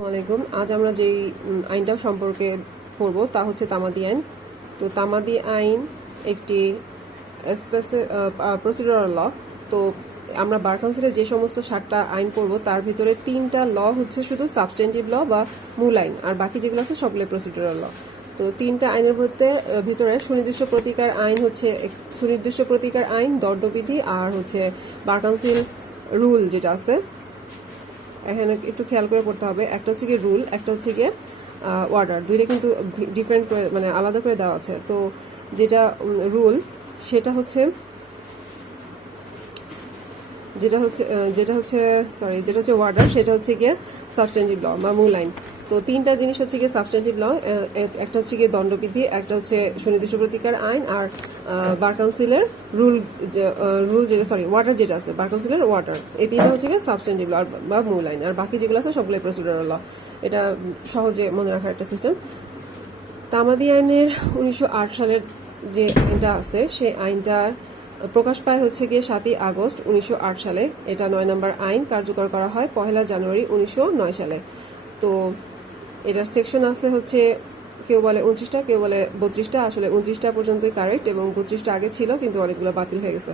আসসালামাইকুম। আজ আমরা যেই আইনটা সম্পর্কে পড়ব তা হচ্ছে তামাদি আইন। তো তামাদি আইন একটি প্রসিডিউরাল ল। তো আমরা বার কাউন্সিলে যে সমস্ত 7টা আইন পড়ব তার ভিতরে 3টা ল হচ্ছে শুধু সাবস্টেন্টিভ ল বা মূল আইন, আর বাকি যেগুলো আছে সবগুলো প্রসিডিউরাল ল। তো 3টা আইনের ভিতরে সুনির্দিষ্ট প্রতিকার আইন হচ্ছে সুনির্দিষ্ট প্রতিকার আইন, দণ্ডবিধি, আর হচ্ছে বার কাউন্সিল রুল যেটা আছে। এখানে একটু খেয়াল করে পড়তে হবে, একটা হচ্ছে গিয়ে রুল, একটা হচ্ছে গিয়ে অর্ডার। দুইটা কিন্তু ডিফারেন্ট করে মানে আলাদা করে দেওয়া আছে। তো যেটা রুল সেটা হচ্ছে যেটা হচ্ছে যেটা হচ্ছে ওয়ার্ডার, সেটা হচ্ছে গিয়ে সাবস্টেন্টিভ ল বা মূল আইন। তো 3টা জিনিস হচ্ছে গিয়ে সাবস্টেন্টিভ ল, একটা হচ্ছে গিয়ে দণ্ডবিধি, একটা হচ্ছে সুনির্দিষ্ট প্রতিকার আইন, আর বার কাউন্সিলের রুল যেটা ওয়ার্ডার যেটা আছে, বার কাউন্সিলের ওয়ার্ডার। এই 3টা হচ্ছে গিয়ে সাবস্টেন্টিভ ল বা মূল আইন, আর বাকি যেগুলো আছে সবগুলো প্রসিডিউরাল ল। এটা সহজে মনে রাখার একটা সিস্টেম। তামাদি আইনের 1908 সালের যে আইনটা আছে সেই আইনটার প্রকাশ পায় হচ্ছে গিয়ে 7ই আগস্ট 1908 সালে। এটা 9 নম্বর আইন, কার্যকর করা হয় 1 জানুয়ারি 1909 সালে। তো এটার সেকশন আছে হচ্ছে কেউ বলে 29টা, কেউ বলে 32টা। আসলে 29টা পর্যন্তই কারেক্ট, এবং 32টা আগে ছিল কিন্তু অনেকগুলো বাতিল হয়ে গেছে।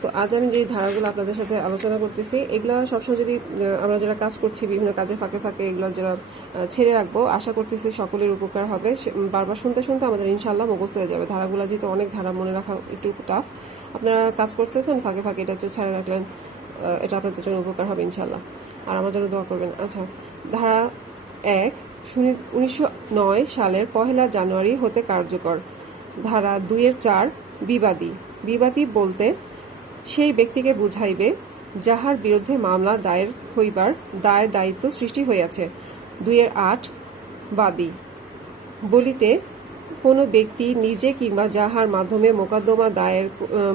তো আজ আমি যে ধারাগুলো আপনাদের সাথে আলোচনা করতেছি, এগুলো সবসময় যদি আমরা যারা কাজ করছি বিভিন্ন কাজের ফাঁকে ফাঁকে এগুলো যারা ছেড়ে রাখবো, আশা করতেছি সকলের উপকার হবে। বারবার শুনতে শুনতে আমাদের ইনশাল্লাহ মুখস্থ হয়ে যাবে। ধারাগুলো যেহেতু অনেক ধারা মনে রাখা একটু টাফ, আপনারা কাজ করতেছেন ফাঁকে ফাঁকে এটা একটু ছেড়ে রাখলেন, এটা আপনাদের জন্য উপকার হবে ইনশাল্লাহ। আর আমার জন্য দোয়া করবেন। আচ্ছা, ধারা 1 1909 সালের 1 জানুয়ারি হতে কার্যকর। ধারা 2-4 বিবাদী। বিবাদী বলতে সেই ব্যক্তিকে বুঝাইবে যাহার বিরুদ্ধে মামলা দায়ের হইবার দায় দায়িত্ব সৃষ্টি হইয়াছে। 2-8 বাদী বলিতে কোনো ব্যক্তি নিজে কিংবা যাহার মাধ্যমে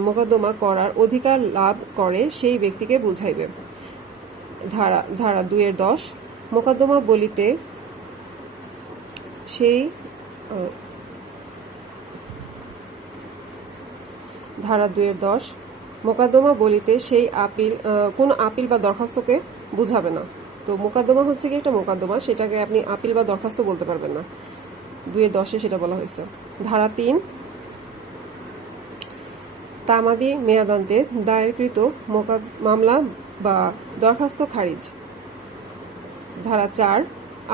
মোকদ্দমা করার অধিকার লাভ করে সেই ব্যক্তিকে বুঝাইবে। ধারা 2-10 মোকদ্দমা বলিতে সেই ধারা 2-10 মোকদ্দমা বলিতে সেই কোনো আপিল বা দরখাস্তকে বুঝাবে না। তো মোকদ্দমা হচ্ছে কি একটা মোকদ্দমা, সেটাকে আপনি আপিল বা দরখাস্ত বলতে পারবেন না। 2-10 সেটা বলা হয়েছে। ধারা 3 তামাদি মেয়াদান্তে দায়েরকৃত মামলা বা দরখাস্ত খারিজ। ধারা 4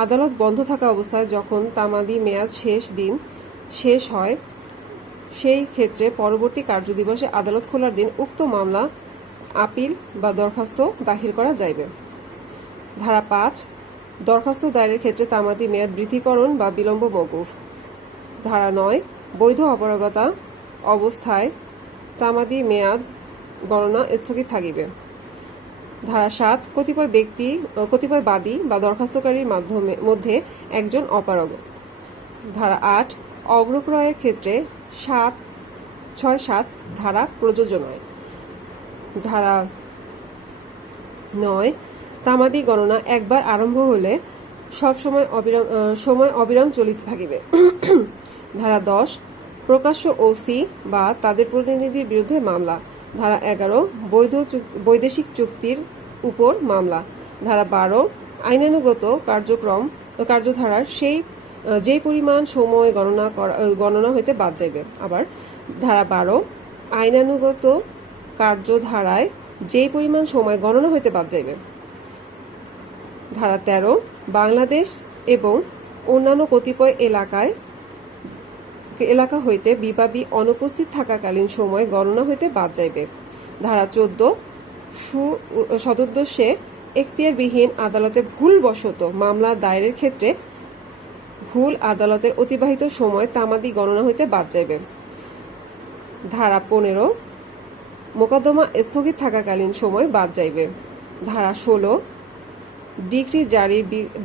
আদালত বন্ধ থাকা অবস্থায় যখন তামাদি মেয়াদ শেষ হয় সেই ক্ষেত্রে পরবর্তী কার্যদিবসে আদালত খোলার দিন উক্ত মামলা আপিল বা দরখাস্ত দাখিল করা যাইবে। ধারা 5 দরখাস্ত দায়েরের ক্ষেত্রে তামাদি মেয়াদ বৃদ্ধিকরণ বা বিলম্ব মওকুফ। ধারা 9 বৈধ অপারগতা অবস্থায় তামাদি মেয়াদ গণনা স্থগিত থাকিবে। ধারা 7 কতিপয় বাদী বা দরখাস্তকারীর মধ্যে একজন অপারগ। ধারা 8 অগ্রক্রয়ের ক্ষেত্রে 6-7 ধারা প্রযোজ্য নয়। ধারা 9 তামাদি গণনা একবার আরম্ভ হলে সব সময় অবিরাম চলিতে থাকিবে। ধারা 10 প্রকাশ্য ওসি বা তাদের প্রতিনিধির বিরুদ্ধে মামলা। ধারা 11 বৈদেশিক চুক্তির উপর মামলা। ধারা 12 আইনানুগত কার্যধারার যেই পরিমাণ সময় গণনা হইতে বাদ যাইবে। আবার ধারা 12 আইনানুগত কার্যধারায় যেই পরিমাণ সময় গণনা হইতে বাদ যাইবে। ধারা 13 বাংলাদেশ এবং অন্যান্য কতিপয় এলাকা হইতে বিবাদী অনুপস্থিত থাকাকালীন সময় গণনা হইতে বাদ যাইবে। ধারা 14 সদুদ্দেশ্যে এখতিয়ারবিহীন আদালতে ভুলবশত মামলা দায়েরের ক্ষেত্রে ভুল আদালতের অতিবাহিত সময় তামাদি গণনা হইতে বাদ যাইবে। ধারা 15 মোকদ্দমা স্থগিত থাকাকালীন সময় বাদ যাইবে। ধারা 16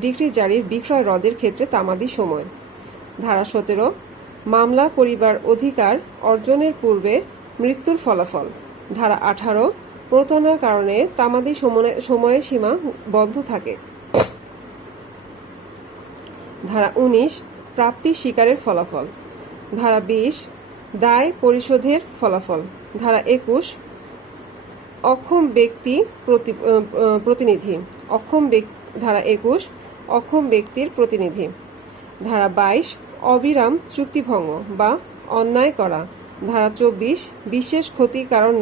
ডিক্রি জারির বিক্রয় রদের ক্ষেত্রে তামাদি সময়। ধারা 17 মামলা করিবার অধিকার অর্জনের পূর্বে মৃত্যুর ফলাফল। ধারা 18 প্রতারণার কারণে তামাদি সময়ের সীমা বন্ধ থাকে। ধারা 19 প্রাপ্তি স্বীকারের ফলাফল। ধারা 20 দায় পরিশোধের ফলাফল। ধারা 21 অক্ষম ব্যক্তি প্রতিনিধি। ধারা 21 অক্ষম ব্যক্তির প্রতিনিধি। ধারা 22 অবিরাম চুক্তিভঙ্গ বা অন্যায় করা। ধারা 24 বিশেষ ক্ষতি কারণ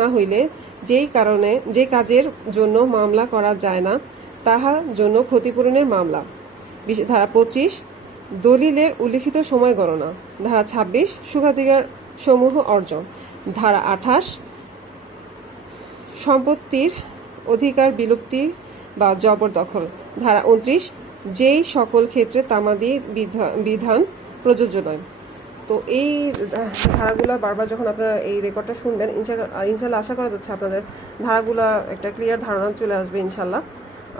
না হইলে যে কাজের জন্য মামলা করা যায় না তাহার জন্য ক্ষতিপূরণের মামলা। ধারা 25 দলিলের উল্লিখিত সময় গণনা। ধারা 26 সুখাধিকার সমূহ অর্জন। ধারা 28 সম্পত্তির অধিকার বিলুপ্তি বা জবরদখল। ধারা 29 যেই সকল ক্ষেত্রে তামাদি বিধান প্রযোজ্য নয়। তো এই ধারাগুলো বারবার যখন আপনারা এই রেকর্ডটা শুনবেন, ইনশাল্লাহ আশা করা যাচ্ছে আপনাদের ধারাগুলা একটা ক্লিয়ার ধারণা চলে আসবে ইনশাল্লাহ।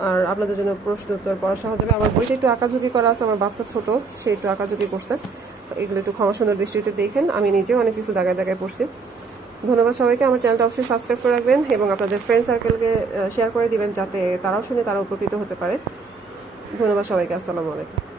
আর আপনাদের জন্য প্রশ্ন উত্তর পড়া সহজ হবে। আমার বইটা একটু আঁকাঝুঁকি করা আছে, আমার বাচ্চা ছোট, সে একটু আঁকাঝুঁকি করছে, এগুলো একটু ক্ষমা সুন্দর দৃষ্টিতে দেখেন। আমি নিজেও অনেক কিছু দাগায় দাগায় পড়ছি। ধন্যবাদ সবাইকে। আমার চ্যানেলটা অবশ্যই সাবস্ক্রাইব করে রাখবেন এবং আপনাদের ফ্রেন্ড সার্কেলকে শেয়ার করে দিবেন যাতে তারাও শুনে তারা উপকৃত হতে পারে। ধন্যবাদ সবাইকে। আসসালামু আলাইকুম।